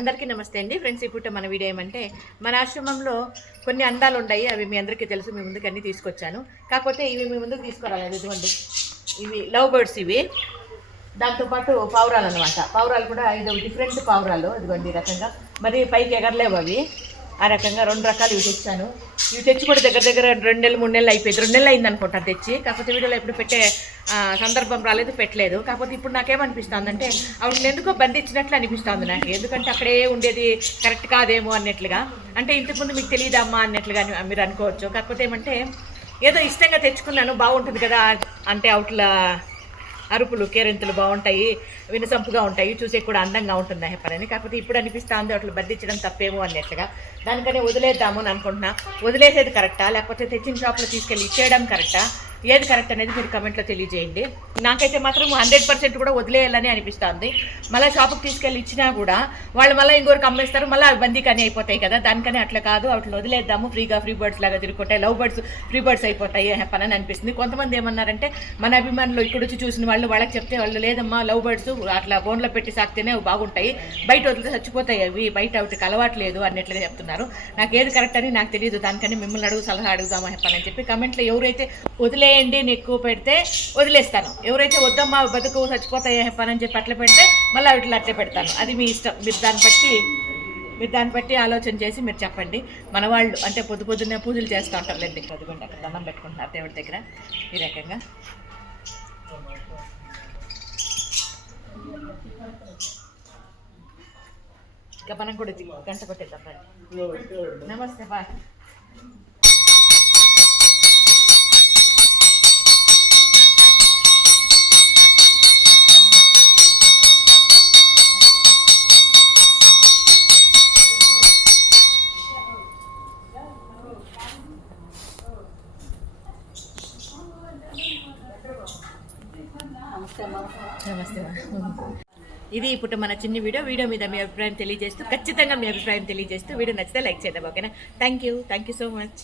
అందరికీ నమస్తే అండి ఫ్రెండ్స్. ఇప్పుడు మన వీడియో ఏమంటే మన ఆశ్రమంలో కొన్ని అందాలు ఉన్నాయి. అవి మీ అందరికీ తెలుసు. మీ ముందుకు అన్నీ తీసుకొచ్చాను. కాకపోతే ఇవి మీ ముందుకు తీసుకురాలేదు. ఇదిగోండి, ఇవి లవ్ బర్డ్స్. ఇవి దాంతోపాటు పావురాలు అనమాట. పావురాలు కూడా 5 డిఫరెంట్ పావురాలు. ఇదిగోండి ఈ రకంగా. మరి పైకి ఎగరలేవు అవి. ఆ రకంగా 2 రకాలు ఇవి తెచ్చాను. ఇవి తెచ్చి కూడా దగ్గర 2 నెలలు 3 నెలలు అయిపోయింది. 2 నెలలు అయింది అనుకుంటా తెచ్చి. కాకపోతే వీడియోలో ఎప్పుడు పెట్టే సందర్భం రాలేదు, పెట్టలేదు. కాకపోతే ఇప్పుడు నాకేమనిపిస్తుంది అంటే వాటిని ఎందుకో బంధించినట్లు అనిపిస్తుంది నాకు. ఎందుకంటే అక్కడే ఉండేది కరెక్ట్ కాదేమో అన్నట్లుగా. అంటే ఇంతకుముందు మీకు తెలియదమ్మా అన్నట్లుగా మీరు అనుకోవచ్చు. కాకపోతే ఏమంటే ఏదో ఇష్టంగా తెచ్చుకున్నాను, బాగుంటుంది కదా అంటే అవుట్ల అరుపులు కేరింతలు బాగుంటాయి, వినసంపుగా ఉంటాయి, చూసే కూడా అందంగా ఉంటుంది పని. కాకపోతే ఇప్పుడు అనిపిస్తుంది అట్లా బంధించడం తప్పేమో అన్నట్టుగా. దానికనే వదిలేద్దాము అని అనుకుంటున్నా. వదిలేసేది కరెక్టా లేకపోతే తెచ్చిన షాప్లో తీసుకెళ్ళి ఇచ్చేయడం కరెక్టా, ఏది కరెక్ట్ అనేది మీరు కమెంట్లో తెలియజేయండి. నాకైతే మాత్రం 100% కూడా వదిలేయాలని అనిపిస్తుంది. మళ్ళీ షాప్కి తీసుకెళ్ళి ఇచ్చినా కూడా వాళ్ళు మళ్ళీ ఇంకొకరికి అమ్మేస్తారు, మళ్ళీ అవి బందీకని అయిపోతాయి కదా. దానికని అట్లా కాదు, వాటిని వదిలేద్దాము, ఫ్రీ బర్డ్స్ లాగా తిరుగుతాయి. లవ్ బర్డ్స్ ఫ్రీ బర్డ్స్ అయిపోతాయి పని అని అనిపిస్తుంది. కొంతమంది ఏమన్నారంటే మన అభిమానులు ఇక్కడ వచ్చి చూసిన వాళ్ళకి చెప్తే వాళ్ళు లేదమ్మా లవ్ బర్డ్స్ అట్లా బోన్లో పెట్టి సాకితేనే అవి బాగుంటాయి, బయట వదిలితే చచ్చిపోతాయి అవి, బయట వాటికి అలవాట్లేదు అన్నట్లుగా చెప్తున్నారు. నాకు ఏది కరెక్ట్ అని నాకు తెలియదు. దానికని మిమ్మల్ని సలహా అడుగుదామా పని చెప్పి కమెంట్లో ఎవరైతే వదిలేయండి నేను ఎక్కువ పెడితే వదిలేస్తాను, ఎవరైతే వద్దమ్మా బతుకు చచ్చిపోతాయి పని చెప్పి అట్లా పెడితే మళ్ళీ వీటిలో అట్లే పెడతాను. అది మీ ఇష్టం. మీరు దాన్ని బట్టి ఆలోచన చేసి మీరు చెప్పండి. మన వాళ్ళు అంటే పొద్దున్నే పూజలు చేస్తూ ఉంటారు లేదు, పొద్దుగుండి అక్కడ దండం పెట్టుకుంటున్నారు దేవుడి దగ్గర ఈ రకంగా. ఇంకా మనం కూడా గంట కొట్టేద్దాం. నమస్తే బాయ్. నమస్తే. ఇది ఇప్పుడు మన చిన్న వీడియో మీద మీ అభిప్రాయం తెలియజేస్తూ, ఖచ్చితంగా మీ అభిప్రాయం తెలియజేస్తూ వీడియో నచ్చితే లైక్ చేద్దాం. ఓకేనా? Thank you so much.